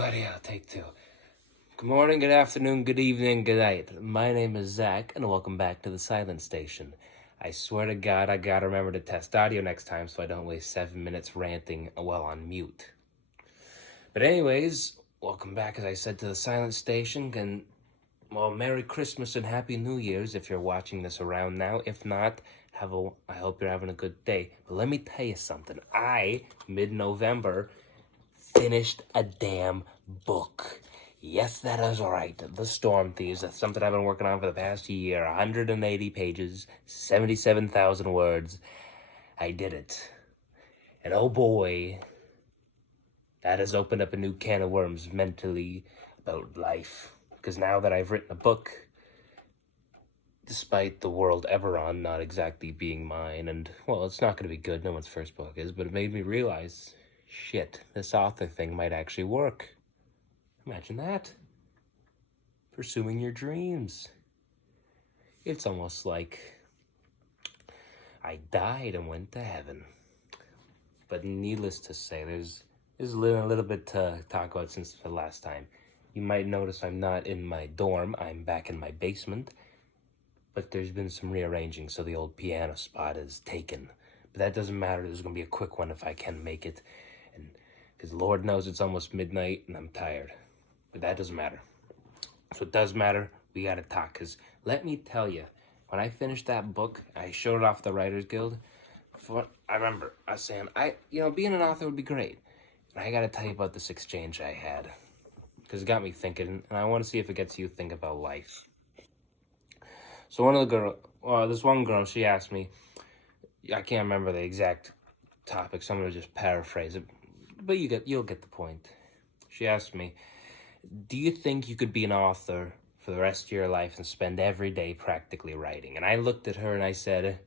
But yeah, take two. Good morning, good afternoon, good evening, good night. My name is Zach, and welcome back to the Silent Station. I swear to God, I gotta remember to test audio next time so I don't waste 7 minutes ranting while on mute. But anyways, welcome back, as I said, to the Silent Station, and, well, Merry Christmas and Happy New Year's if you're watching this around now. If not, I hope you're having a good day. But let me tell you something. Mid-November, finished a damn book. Yes, that is right. The Storm Thieves. That's something I've been working on for the past year. 180 pages, 77,000 words. I did it. And oh boy, that has opened up a new can of worms mentally about life. Because now that I've written a book, despite the world Eberron not exactly being mine, and, well, it's not going to be good, no one's first book is, but it made me realize, shit, this author thing might actually work. Imagine that. Pursuing your dreams. It's almost like I died and went to heaven. But needless to say, there's a little bit to talk about since the last time. You might notice I'm not in my dorm, I'm back in my basement. But there's been some rearranging, so the old piano spot is taken. But that doesn't matter, there's going to be a quick one if I can make it. And because Lord knows it's almost midnight and I'm tired. But that doesn't matter. So it does matter, we gotta talk. Because let me tell you, when I finished that book, I showed it off the Writers Guild. I remember I was saying, being an author would be great. And I gotta tell you about this exchange I had. Because it got me thinking, and I want to see if it gets you to think about life. So this one girl, she asked me, I can't remember the exact topic, so I'm going to just paraphrase it, but you'll get the point. She asked me, do you think you could be an author for the rest of your life and spend every day practically writing? And I looked at her and I said,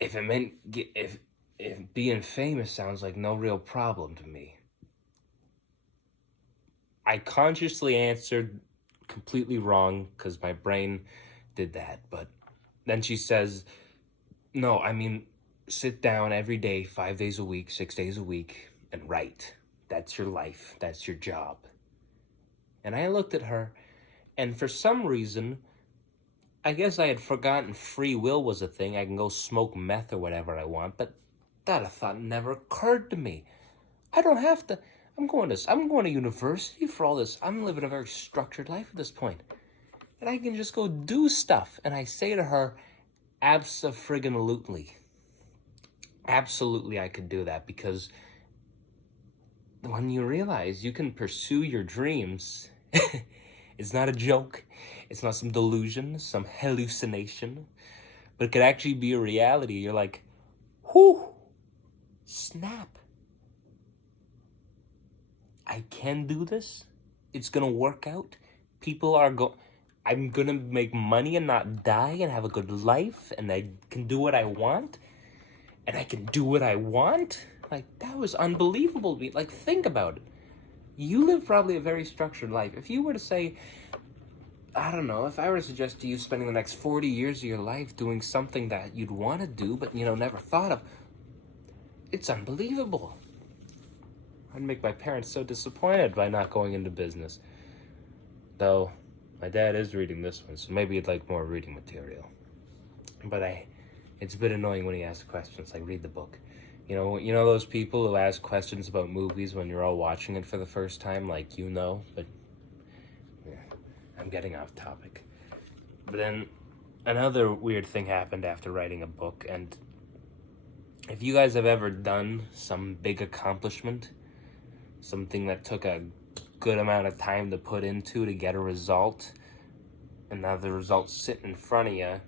if being famous sounds like no real problem to me. I consciously answered completely wrong because my brain did that, but then she says, no, I mean, sit down every day, 5 days a week, 6 days a week, and write. That's your life. That's your job. And I looked at her, and for some reason, I guess I had forgotten free will was a thing. I can go smoke meth or whatever I want, but that thought never occurred to me. I don't have to. I'm going to university for all this. I'm living a very structured life at this point. And I can just go do stuff. And I say to her, abso-friggin-lutely. Absolutely I could do that, because when you realize you can pursue your dreams, it's not a joke. It's not some delusion, some hallucination, but it could actually be a reality. You're like, whoo, snap. I can do this. It's going to work out. I'm going to make money and not die and have a good life, and I can do what I want, and I can do what I want. Like, that was unbelievable to me. Like, think about it. You live probably a very structured life. If you were to say, I don't know, if I were to suggest to you spending the next 40 years of your life doing something that you'd want to do, but, never thought of, it's unbelievable. I'd make my parents so disappointed by not going into business. Though, my dad is reading this one, so maybe he'd like more reading material. But it's a bit annoying when he asks questions, like, read the book. You know those people who ask questions about movies when you're all watching it for the first time, like, but yeah, I'm getting off topic. But then another weird thing happened after writing a book, and if you guys have ever done some big accomplishment, something that took a good amount of time to put into to get a result, and now the result's sitting in front of you,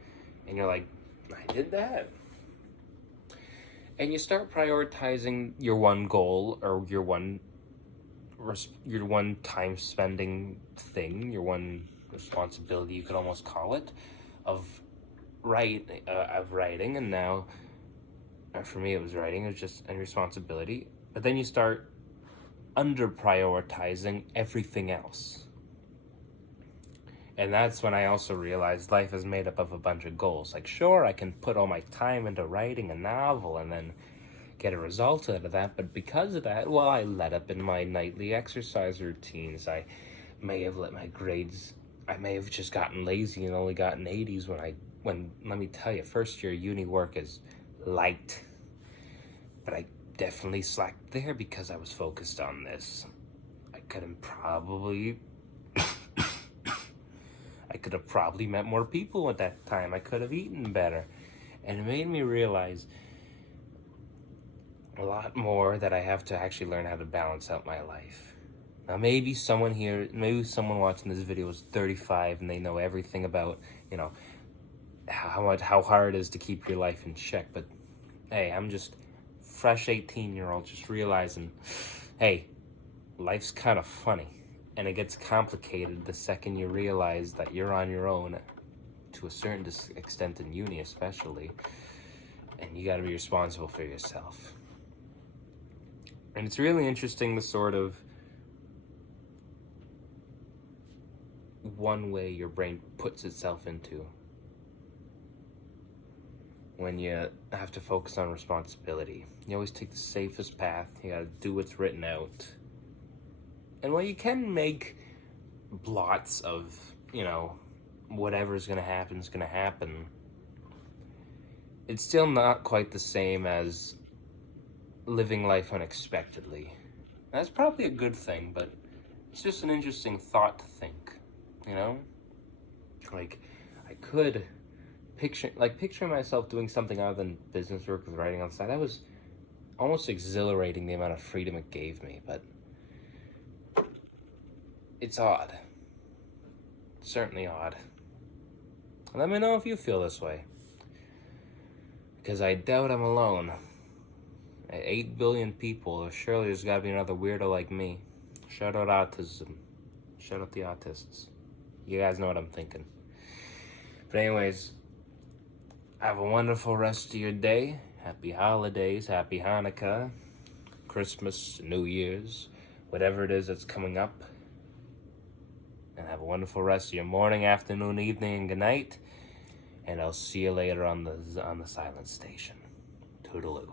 and you're like, I did that. And you start prioritizing your one goal, or your one time spending thing, your one responsibility, you could almost call it, of writing. And now, for me it was writing, it was just a responsibility. But then you start under prioritizing everything else. And that's when I also realized life is made up of a bunch of goals. Like, sure, I can put all my time into writing a novel and then get a result out of that. But because of that, well, I let up in my nightly exercise routines. I may have let my grades, I may have just gotten lazy and only gotten 80s when let me tell you, first year uni work is light. But I definitely slacked there because I was focused on this. I could have probably met more people at that time. I could have eaten better. And it made me realize a lot more that I have to actually learn how to balance out my life. Now, maybe someone watching this video is 35 and they know everything about, how hard it is to keep your life in check. But hey, I'm just fresh 18-year-old just realizing, hey, life's kind of funny. And it gets complicated the second you realize that you're on your own, to a certain extent in uni especially, and you got to be responsible for yourself. And it's really interesting the sort of one way your brain puts itself into when you have to focus on responsibility. You always take the safest path. You got to do what's written out. And while you can make blots of, whatever's going to happen is going to happen, it's still not quite the same as living life unexpectedly. That's probably a good thing, but it's just an interesting thought to think, Like, I could picture myself doing something other than business work with writing on the side. That was almost exhilarating, the amount of freedom it gave me, but it's odd. It's certainly odd. Let me know if you feel this way, because I doubt I'm alone. At 8 billion people, surely there's got to be another weirdo like me. Shout out autism. Shout out the autists. You guys know what I'm thinking. But anyways, have a wonderful rest of your day. Happy holidays, happy Hanukkah, Christmas, New Year's, whatever it is that's coming up. And have a wonderful rest of your morning, afternoon, evening, and good night. And I'll see you later on the silent station. Toodaloo.